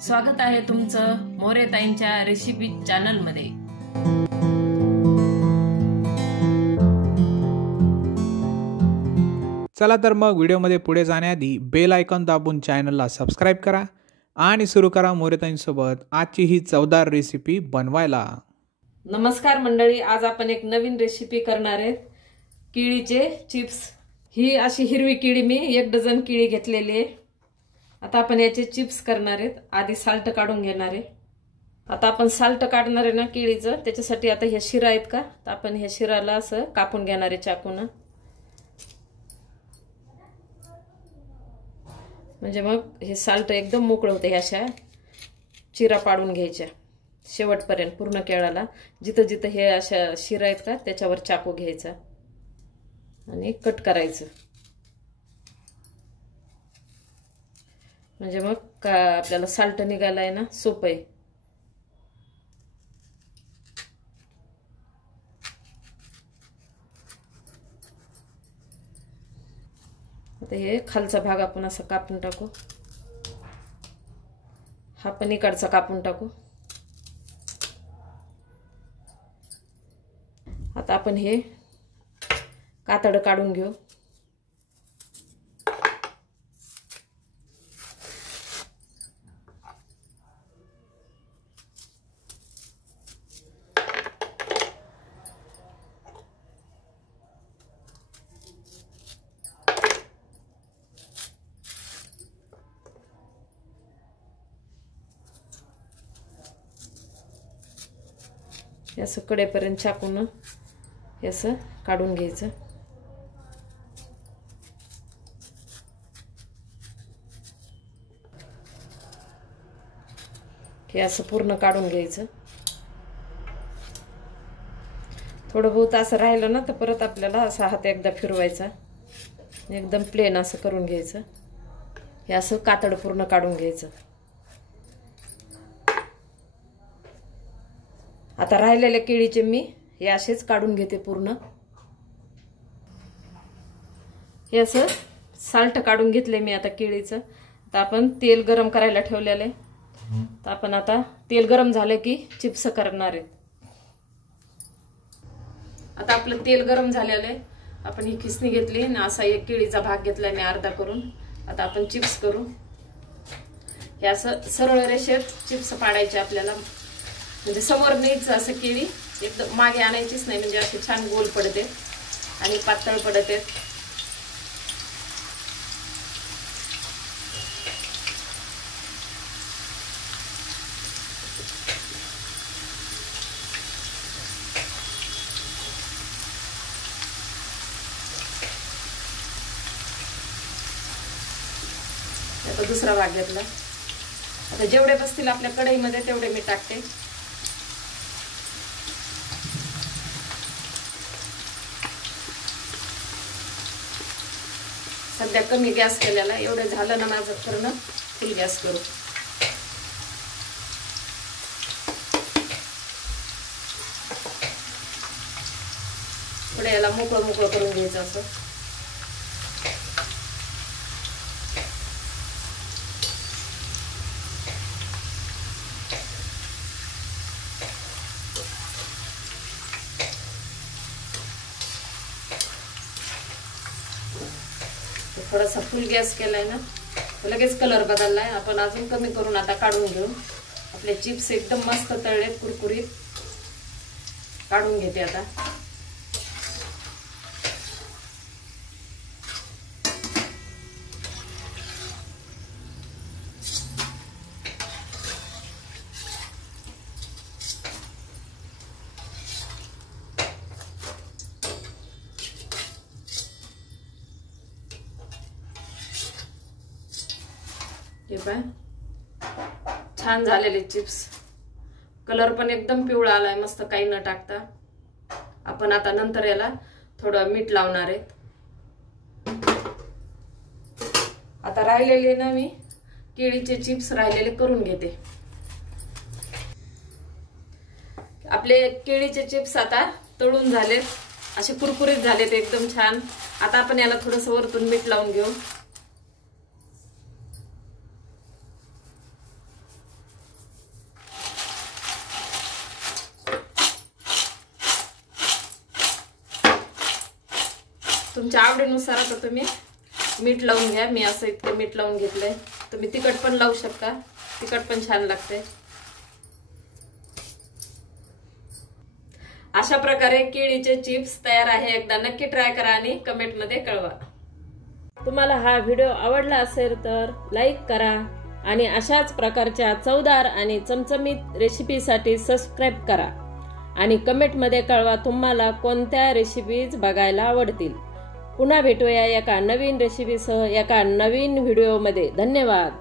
स्वागत आहे तुमचं मोरेताईंच्या रेसिपी चॅनल मध्ये। चला तर मग व्हिडिओमध्ये पुढे जाण्याआधी बेल आयकॉन दाबून चॅनलला सबस्क्राइब करा आणि सुरू करा मोरेताईंसोबत आजची ही चवदार रेसिपी बनवायला। नमस्कार मंडळी, आज आपण एक नवीन रेसिपी करणार आहे, केळीचे चिप्स। ही अशी हिरवी केळी मी 1 डझन केळी घेतलेली आहे। आता आपण याचे चिप्स करणार आहेत। आधी साल्ट काढून घेणार आहे। आता आपण साल्ट काढणार आहे ना केळीचं, त्याच्यासाठी आता ह्या शिरा आहेत का, तर आपण ह्या शिराला असं कापून घेणार आहे चाकून, म्हणजे मग हे साल्ट एकदम मोकळं होतं। ह्या अशा चिरा पाडून घ्यायच्या शेवटपर्यंत, पूर्ण केळाला जिथं जिथं हे अशा शिरा आहेत का त्याच्यावर चाकू घ्यायचा आणि कट करायचं, म्हणजे मग का आपल्याला साल्ट निघायला आहे ना सोपं आहे। आता हे खालचा भाग आपण असं कापून टाकू, हा पण इकडचा कापून टाकू। आता आपण हे कातड काढून घेऊ। असं कडेपर्यंत चाकून असं काढून घ्यायचं। हे असं पूर्ण काढून घ्यायचं। थोडं बहुत असं राहिलं ना तर परत आपल्याला असा हात एकदा फिरवायचा, एकदम प्लेन असं करून घ्यायचं। हे असं कातड पूर्ण काढून घ्यायचं। आता राहिलेल्या केळीचे मी हे असेच काढून घेते पूर्ण। हे असं साल्ट काढून घेतले मी आता केळीचं। आता आपण तेल गरम करायला ठेवलेलं आहे, तर आपण आता तेल गरम झालं की चिप्स करणार आहेत। आता आपलं तेल गरम झालेलं आहे, आपण ही खिसणी घेतली आणि असा एक केळीचा भाग घेतलाय मी अर्धा करून। आता आपण चिप्स करू। हे असं सरळ रेषेत चिप्स पाडायचे आपल्याला, म्हणजे समोर नाहीच असं केळी एकदम मागे आणायचीच नाही, म्हणजे असे छान गोल पडते आणि पातळ पडते। आता दुसरा भाग घेतला। आता जेवढे बसतील आपल्या कढईमध्ये तेवढे मी टाकते। सध्या कमी गॅस केलेला, एवढं झालं ना माझं करणं, फुल गॅस करू। थोडं याला मोकळं मोकळं करून घ्यायचं असं। थोडासा फुल गॅस केलाय ना, लगेच कलर बदललाय। आपण अजून कमी करून आता काढून घेऊ। आपले चिप्स एकदम मस्त तळले, कुरकुरीत काढून घेते आता। हे पाय छान झालेले चिप्स, कलर पण एकदम पिवळा आलाय मस्त, काही न टाकता। आपण आता नंतर याला थोडं मीठ लावणार आहे। आता राहिलेले ना मी केळीचे चिप्स राहिलेले करून घेते। आपले केळीचे चिप्स आता तळून झालेत, असे कुरकुरीत झालेत एकदम छान। आता आपण याला थोडंसं वरतून मीठ लावून घेऊ। तुमच्या आवडीनुसार आता तुम्ही मीठ लावून घ्या. मी असं इतकं मीठ लावून घेतलंय. तुम्ही तिखट पण लावू शकता, तिखट पण छान लागते. अशा प्रकारे केळीचे चिप्स तयार आहे. एकदा नक्की ट्राय करा आणि कमेंटमध्ये कळवा. तुम्हाला हा व्हिडिओ आवडला असेल तर लाईक करा आणि अशाच प्रकारच्या चवदार आणि चमचमीत रेसिपीसाठी सबस्क्राईब करा आणि कमेंटमध्ये कळवा तुम्हाला कोणत्या रेसिपीज बघायला आवडतील. पुन्हा भेटूया एका नवीन रेसिपीसह एका नवीन व्हिडिओमध्ये. धन्यवाद.